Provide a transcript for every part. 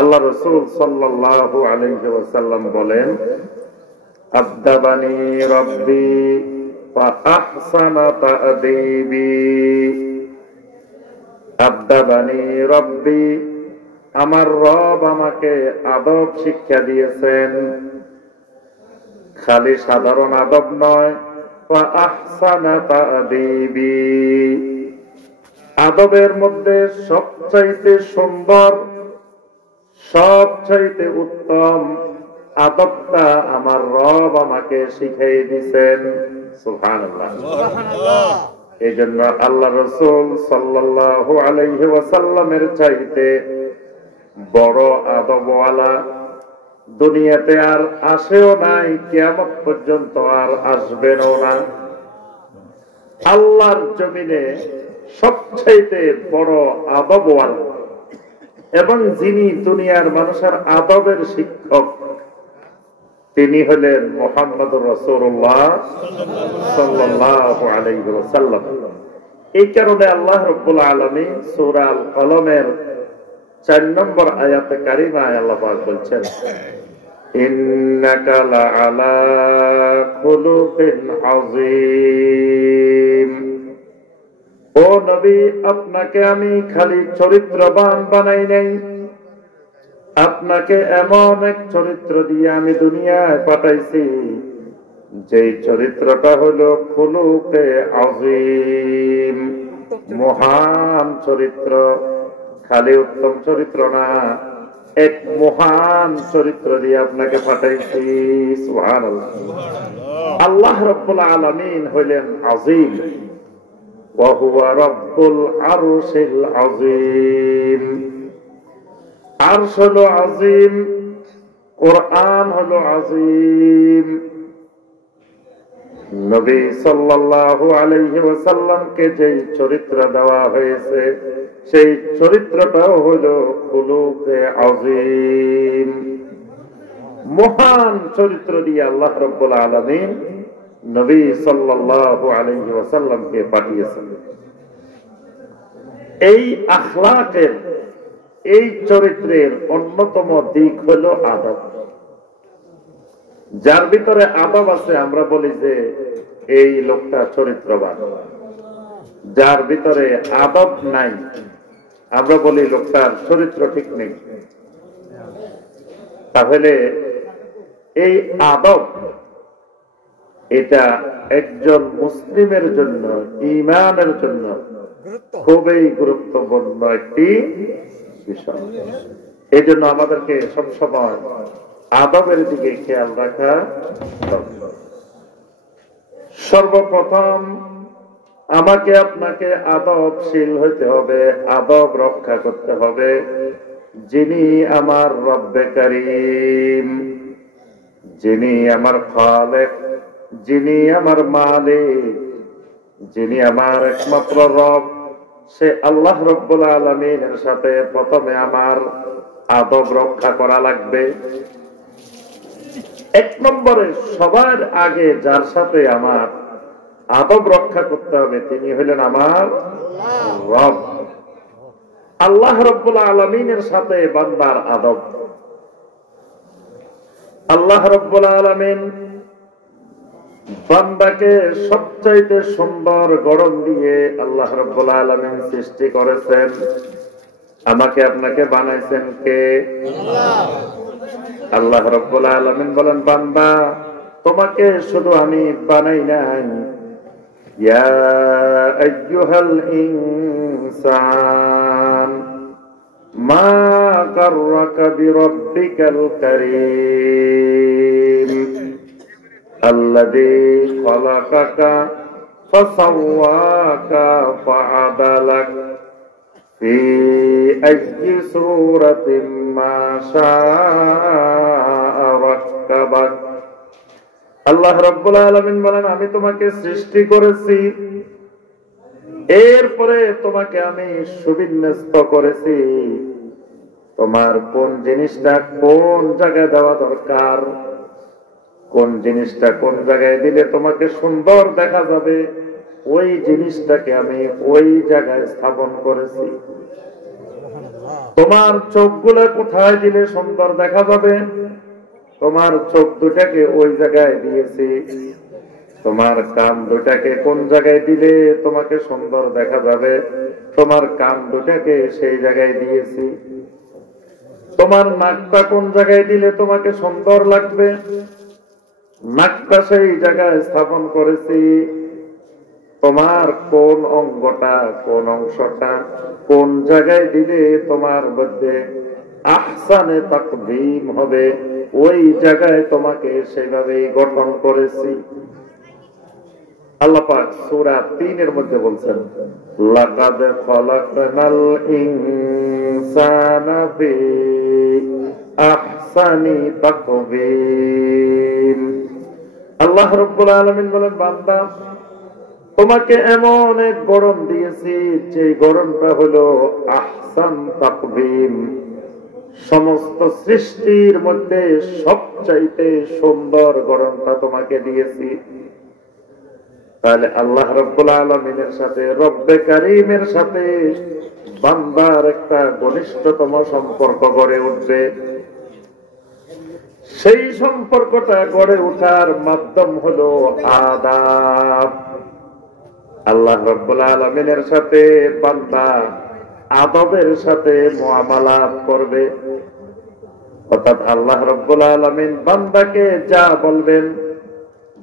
আল্লাহ রাসূল সাল্লাল্লাহু আলাইহি ওয়াসাল্লাম বলেন, আদাবানি রাব্বি ফা আহসানা তা'দীবি। আদাবানি রাব্বি, আমার রব আমাকে আদব শিক্ষা দিয়েছেন, খালি সাধারণ আদব নয়, ফা আহসানা তা'দীবি, আদবের মধ্যে সবচাইতে সুন্দর, সবচাইতে উত্তম আদবটা আমার রব আমাকে শিখিয়ে দিয়েছেন। সুবহানাল্লাহ। এই জন্য আল্লাহ রাসূল সাল্লাল্লাহু আলাইহি ওয়াসাল্লামের চাইতে বড় আদবওয়ালা দুনিয়াতে আর আসেও নাই, কিয়ামত পর্যন্ত আর আসবেনও না। আল্লাহর জমিনে সবচাইতে বড় আদবওয়ালা এবং যিনি দুনিয়ার মানুষের আদবের শিক্ষক, তিনি হলেন মুহাম্মদুর রাসূলুল্লাহ সাল্লাল্লাহু আলাইহি ওয়াসাল্লাম। এই কারণে আল্লাহ রাব্বুল আলামিন সূরা আল কলমের 4 নম্বর আয়াতে কারিমায় আল্লাহ পাক বলছেন, ইন্নাকা লাআলা খুলুকিন আযীম। ও নবী, আপনাকে আমি খালি চরিত্রবান বানাই নাই, আপনাকে এমন এক চরিত্র দিয়ে আমি দুনিয়ায় পাঠাইছি, যেই চরিত্রটা হলো খুলুকে আযীম, মহান চরিত্র। খালি উত্তম চরিত্র না, এক মহান চরিত্র দিয়ে আপনাকে পাঠাইছি। সুবহানাল্লাহ। আল্লাহ রাব্বুল আলামিন হইলেন আযীম, ওয়া হুয়া রাব্বুল আরশিল আযীম। আরশ হলো আযীম, কোরআন হলো আযীম। নবী সাল্লাল্লাহু আলাইহি ওয়াসাল্লামকে যেই চরিত্র দেওয়া হয়েছে, সেই চরিত্রটাও হলো খুলুকে আযীম, মহান চরিত্র দিয়ে আল্লাহ রাব্বুল আলামিন নবী সাল্লাল্লাহু আলাইহি ওয়াসাল্লামকে পাঠিয়েছেন। এই আখলাকের, এই চরিত্রের অন্যতম দিক হলো আদব। যার ভিতরে আদব আছে আমরা বলি যে এই লোকটা চরিত্রবান। যার ভিতরে আদব নাই আমরা বলি লোকটার চরিত্র ঠিক নেই। তাহলে এই আদব, এটা একজন মুসলিমের জন্য, ঈমানের জন্য খুবই গুরুত্বপূর্ণ একটি বিষয়। এই জন্য আমাদেরকে সবসময় আদবের দিকে খেয়াল রাখা দরকার। সর্বপ্রথম আমাকে আপনাকে আদবশীল হইতে হবে, আদব রক্ষা করতে হবে। যিনি আমার রব্বে কারীম, যিনি আমার খালেক, যিনি আমার মালিক, যিনি আমার একমাত্র রব, সে আল্লাহ রাব্বুল আলামিনের সাথে প্রথমে আমার আদব রক্ষা করা লাগবে। এক নম্বরে সবার আগে যার সাথে আমার আদব রক্ষা করতে হবে তিনি হলেন আমার রব। আল্লাহ রাব্বুল আলামিনের সাথে বান্দার আদব। আল্লাহ রাব্বুল আলামিন বান্দাকে সবচাইতে সুন্দর গড়ন দিয়ে আল্লাহ রাব্বুল আলামিন সৃষ্টি করেছেন। আমাকে আপনাকে বানাইছেন কে? আল্লাহ রাব্বুল আলামিন বলেন, বান্দা তোমাকে শুধু আমি বানাই নাই, ইয়া আইয়ুহাল ইনসান মা গাররাকা বিরাব্বিকাল কারীম আল্লাযী খালাকাকা ফাসাওয়াকা ফাআদালাক ফি আইয়ি সূরাতিন মা শাআ রাক্কাবাক। আল্লাহ রাব্বুল আলামিন বলেন, আমি তোমাকে সৃষ্টি করেছি, এরপরে তোমাকে আমি সুবিন্যস্ত করেছি। তোমার কোন জিনিসটা কোন জায়গায় দেওয়া দরকার, কোন জিনিসটা কোন জায়গায় দিলে তোমাকে সুন্দর দেখা যাবে, ওই জিনিসটাকে আমি ওই জায়গায় স্থাপন করেছি। তোমার চোখগুলো কোথায় দিলে সুন্দর দেখা যাবে? তোমার চোখ দুটাকে ওই জায়গায় দিয়েছি। তোমার কান দুটাকে কোন জায়গায় দিলে তোমাকে সুন্দর দেখা যাবে? তোমার কান দুটাকে সেই জায়গায় দিয়েছি। তোমার নাকটা কোন জায়গায় দিলে তোমাকে সুন্দর লাগবে? নাকটা সেই জায়গায় স্থাপন করেছি। তোমার কোন অঙ্গটা, কোন অংশটা কোন জায়গায় দিলে তোমার মধ্যে আহসানে তাকদীম হবে, ওই জায়গায় তোমাকে সেভাবেই গঠন করেছি। আল্লাহ পাক সূরা ৩ এর মধ্যে বলছেন, লাকাদ খলাকনাল ইনসানা ফি আহসানি তাকবীম। আল্লাহ রাব্বুল আলামিন বলেন, বান্দা তোমাকে এমন এক গড়ন দিয়েছি, যে গড়নটা হলো আহসান তাকবীম, সমস্ত সৃষ্টির মধ্যে সবচাইতে সুন্দর গড়নটা তোমাকে দিয়েছি। তাহলে আল্লাহ রাব্বুল আলামিনের সাথে, রব্বে কারীমের সাথে বান্দার একটা ঘনিষ্ঠতম সম্পর্ক গড়ে উঠবে। সেই সম্পর্কটা গড়ে ওঠার মাধ্যম হলো আদাব। আল্লাহ রাব্বুল আলামিনের সাথে বান্দা আদবের সাথে মুআমালাত করবে। অর্থাৎ আল্লাহ রাব্বুল আলামিন বান্দাকে যা বলবেন,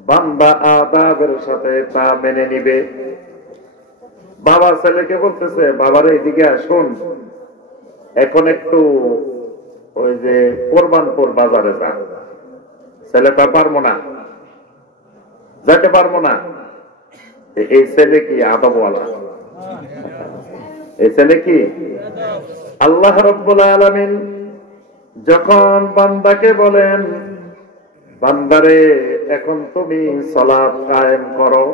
বান্দা আদাবের সাথে তা মেনে নিবে। বাবা ছেলেকে বলতেছে, বাবারে এদিকে আসুন, এখন একটু ওই যে কোরবানপুর বাজারে যা। ছেলেটা পারবো না, যেতে পারবো না। এই ছেলে কি আদবওয়ালা? এই ছেলে কি? আল্লাহ রাব্বুল আলামিন যখন বান্দাকে বলেন, বান্দারে এখন তুমি সালাত কায়েম করো,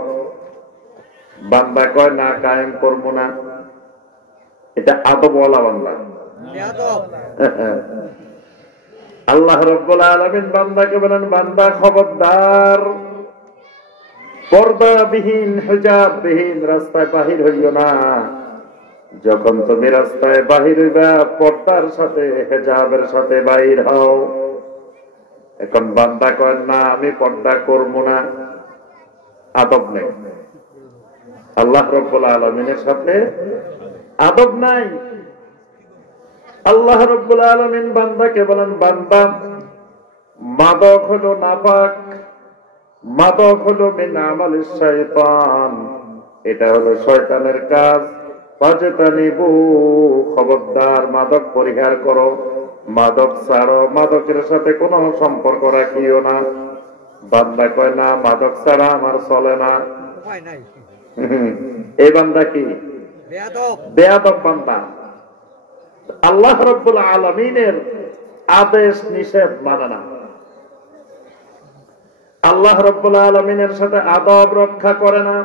বান্দা কয় না, কায়েম করবো না। এটা আদবওয়ালা বান্দা। আল্লাহ রাব্বুল আলামিন বান্দাকে বলেন, বান্দা খবরদার, পর্দাবিহীন হিজাববিহীন রাস্তায় বাহির হইও না। যখন তুমি রাস্তায় বাহির হইবা, পর্দার সাথে হিজাবের সাথে বাহির হও। এখন বান্দা কয় না, আমি পর্দা করবো না। আদব নেই, আল্লাহ রাব্বুল আলামিনের সাথে আদব নাই। আল্লাহ রাব্বুল আলামিন বান্দাকে বলেন, বান্দা মাদক হলো নাপাক, মাদক হলো মিন আমালিশ শাইতান, এটা হলো শয়তানের কাজ। ফাজতানিবু, খবরদার মাদক পরিহার করো, মাদক ছাড়ো, মাদকের সাথে কোনো সম্পর্ক রাখিও না। বান্দা কয় না, মাদক ছাড়া আমার চলে না। এই বান্দা কি? বেয়াদব বান্দা। আল্লাহ রাব্বুল আলামিনের আদেশ নিষেধ মানে না, আল্লাহ রাব্বুল আলামিনের সাথে আদব রক্ষা করে না।